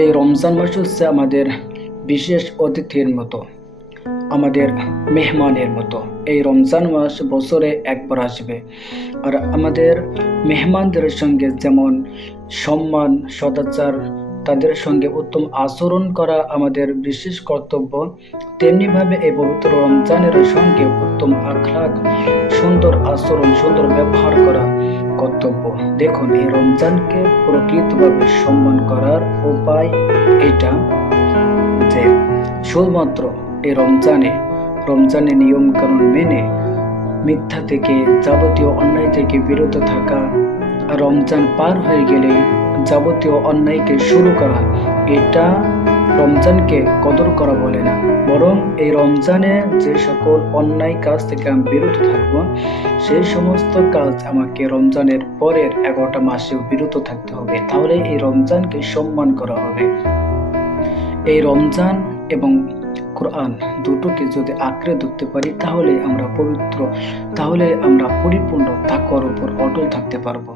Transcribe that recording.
এই রমজান মাস হচ্ছে আমাদের বিশেষ অতিথির মতো, আমাদের মেহমানের মতো। এই রমজান মাস বছরে একবার আসবে, আর আমাদের মেহমানদের সঙ্গে যেমন সম্মান সদাচার, তাদের সঙ্গে উত্তম আচরণ করা আমাদের বিশেষ কর্তব্য, তেমনিভাবে এই পবিত্র রমজানের সঙ্গে উত্তম আখলাক, সুন্দর আচরণ, সুন্দর ব্যবহার করা কর্তব্য। দেখুন, এই রমজানকে প্রকৃতভাবে সম্মান করার উপায় এটা যে শুধুমাত্র এই রমজানে নিয়ম কানুন মেনে মিথ্যা থেকে, যাবতীয় অন্যায় থেকে বিরত থাকা, আর রমজান পার হয়ে গেলে যাবতীয় অন্যায়কে শুরু করা, এটা রমজানকে কদর করা বলে না। বরং এই রমজানে যে সকল অন্যায় কাজ থেকে আমি বিরত থাকবো, সেই সমস্ত কাজ আমাকে রমজানের পরের 11টা মাসেও বিরত থাকতে হবে, তাহলে এই রমজানকে সম্মান করা হবে। এই রমজান এবং কোরআন দুটোকে যদি আঁকড়ে ধরতে পারি, তাহলে আমরা পরিপূর্ণ তাকওয়ার উপর অটল থাকতে পারবো।